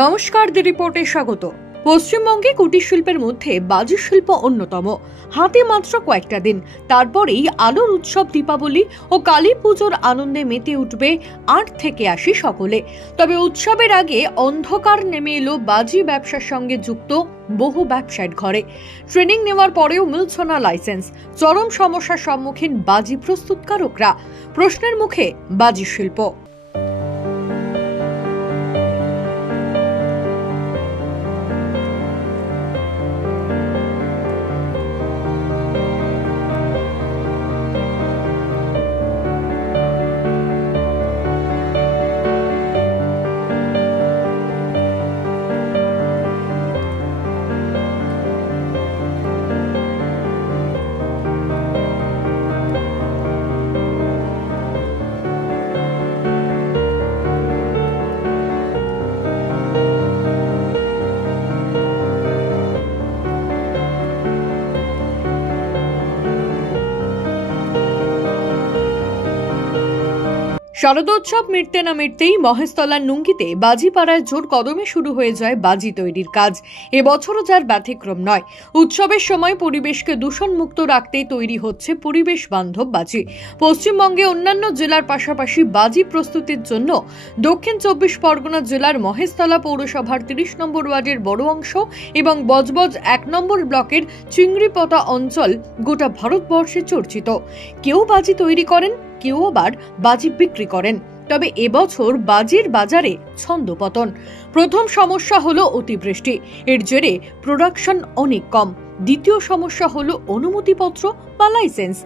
নমস্কার, দি রিপোর্টে স্বাগত। পশ্চিমবঙ্গে কুটির শিল্পের মধ্যে বাজি শিল্প অন্যতম। হাতে মাত্র কয়েকটা দিন, তারপরেই আলোর উৎসব দীপাবলি ও কালী পুজোর আনন্দে মেতে উঠবে ৮ থেকে ৮০ সকলে। তবে উৎসবের আগে অন্ধকার নেমে এলো বাজি ব্যবসার সঙ্গে যুক্ত বহু ব্যবসায়ীর ঘরে। ট্রেনিং নেওয়ার পরেও মিলছে না লাইসেন্স। চরম সমস্যার সম্মুখীন বাজি প্রস্তুতকারকরা। প্রশ্নের মুখে বাজি শিল্প। শারদোৎসব মিটতে না মিটতেই মহেশতলার নুঙ্গিতে বাজিপাড়ায় জোর কদমে শুরু হয়ে যায় বাজি তৈরির কাজ। এবছরও যার ব্যতিক্রম নয়। উৎসবের সময় পরিবেশকে দূষণমুক্ত রাখতে তৈরি হচ্ছে পরিবেশ বান্ধব বাজি। পশ্চিমবঙ্গে অন্যান্য জেলার পাশাপাশি বাজি প্রস্তুতির জন্য দক্ষিণ ২৪ পরগনা জেলার মহেশতলা পৌরসভার ৩০ নম্বর ওয়ার্ডের বড় অংশ এবং বজবজ ১ নম্বর ব্লকের চিংড়িপোতা অঞ্চল গোটা ভারতবর্ষে চর্চিত। কেউ বাজি তৈরি করেন, কেউ আবার বাজি বিক্রি করেন। তবে এবছর বাজির বাজারে ছন্দপতন। প্রথম সমস্যা হলো অতিবৃষ্টি, এর জেরে প্রোডাকশন অনেক কম। দ্বিতীয় সমস্যা হলো অনুমতিপত্র বা লাইসেন্স।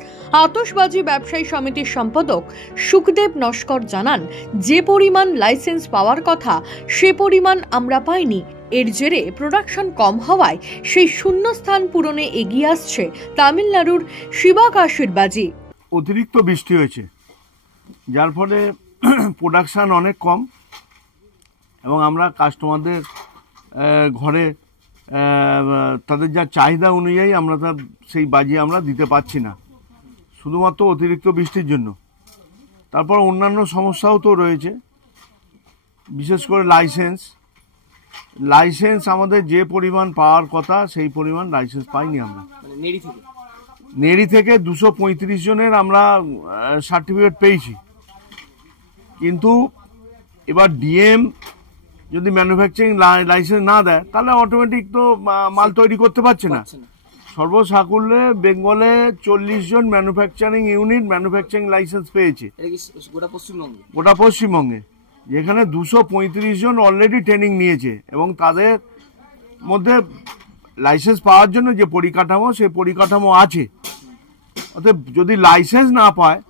আতশবাজি ব্যবসায়ী সমিতির সম্পাদক সুখদেব নস্কর জানান, যে পরিমাণ লাইসেন্স পাওয়ার কথা সে পরিমাণ আমরা পাইনি। এর জেরে প্রোডাকশন কম হওয়ায় সেই শূন্যস্থান পূরণে এগিয়ে আসছে তামিলনাড়ুর শিবাকাশির বাজি। অতিরিক্ত বৃষ্টি হয়েছে, যার ফলে প্রোডাকশান অনেক কম এবং আমরা কাস্টমারদের ঘরে তাদের যা চাহিদা অনুযায়ী আমরা সেই বাজি আমরা দিতে পারছি না, শুধুমাত্র অতিরিক্ত বৃষ্টির জন্য। তারপর অন্যান্য সমস্যাও তো রয়েছে, বিশেষ করে লাইসেন্স আমাদের যে পরিমাণ পাওয়ার কথা সেই পরিমাণ লাইসেন্স পাইনি আমরা। নেড়ি থেকে 235 জনের আমরা সার্টিফিকেট পেয়েছি, কিন্তু এবার ডিএম যদি ম্যানুফ্যাকচারিং লাইসেন্স না দেয় তাহলে অটোমেটিক তো মাল তৈরি করতে পারছে না। সর্বসাকুল্যে বেঙ্গলে 40 জন ম্যানুফ্যাকচারিং ইউনিট ম্যানুফ্যাকচারিং লাইসেন্স পেয়েছে গোটা পশ্চিমবঙ্গে, যেখানে 235 জন অলরেডি ট্রেনিং নিয়েছে এবং তাদের মধ্যে লাইসেন্স পাওয়ার জন্য যে পরিকাঠামো সেই পরিকাঠামো আছে। অর্থাৎ যদি লাইসেন্স না পায়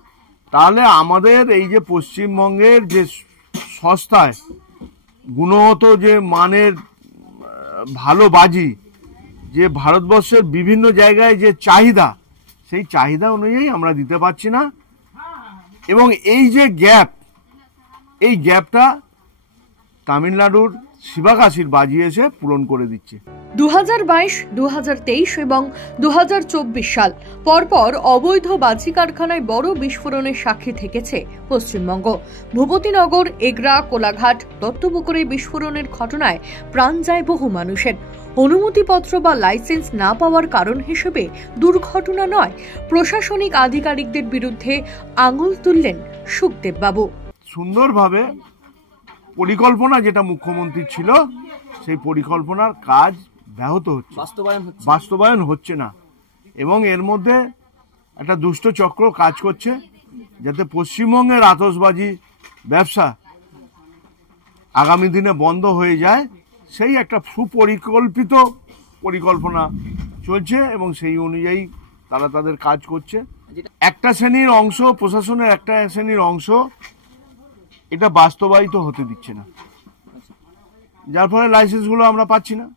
তাহলে আমাদের এই যে পশ্চিমবঙ্গের যে সস্তায় গুণগত যে মানের ভালো বাজি, যে ভারতবর্ষের বিভিন্ন জায়গায় যে চাহিদা, সেই চাহিদা অনুযায়ী আমরা দিতে পারছি না। এবং এই যে এই গ্যাপটা তামিলনাড়ুর শিবাকাশির বাজি এসে পূরণ করে দিচ্ছে। 2022, 2023 এবং 2024 সাল পরপর অবৈধ বাজি কারখানায় বড় বিস্ফোরণের সাক্ষী থেকেছে পশ্চিমবঙ্গ। ভূপতিনগর, এগরা, কোলাঘাট, দত্তপুকুরে বিস্ফোরণের ঘটনায় প্রাণ যায় বহু মানুষের। অনুমতিপত্র বা লাইসেন্স না পাওয়ার কারণ হিসেবে দুর্ঘটনা নয়, প্রশাসনিক আধিকারিকদের বিরুদ্ধে আঙুল তুললেন সুখদেব বাবু। সুন্দরভাবে পরিকল্পনা যেটা মুখ্যমন্ত্রী ছিল, সেই পরিকল্পনার কাজ ব্যাহত হচ্ছে, বাস্তবায়ন হচ্ছে না। এবং এর মধ্যে একটা দুষ্ট চক্র কাজ করছে যাতে পশ্চিমবঙ্গের আতশবাজি ব্যবসা আগামী দিনে বন্ধ হয়ে যায়, সেই একটা সুপরিকল্পিত পরিকল্পনা চলছে এবং সেই অনুযায়ী তারা তাদের কাজ করছে। একটা শ্রেণীর অংশ, প্রশাসনের একটা শ্রেণীর অংশ এটা বাস্তবায়িত হতে দিচ্ছে না, যার ফলে লাইসেন্সগুলো আমরা পাচ্ছি না।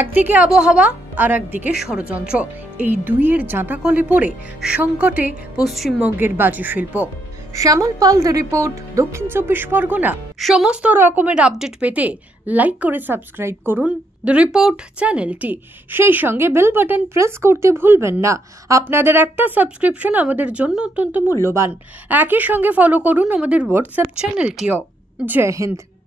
একদিকে আবহাওয়া আর একদিকে ষড়যন্ত্র, এই দুইয়ের জাঁতাকলে পড়ে সংকটে পশ্চিমবঙ্গের বাজি শিল্প। শ্যামল পাল, দ্য রিপোর্ট, দক্ষিণ ২৪ পরগনা। সমস্ত রকমের আপডেট পেতে লাইক করে সাবস্ক্রাইব করুন দ্য রিপোর্ট চ্যানেলটি। সেই সঙ্গে বেল বাটন প্রেস করতে ভুলবেন না। আপনাদের একটা সাবস্ক্রিপশন আমাদের জন্য অত্যন্ত মূল্যবান। একই সঙ্গে ফলো করুন আমাদের হোয়াটসঅ্যাপ চ্যানেলটিও। জয় হিন্দ।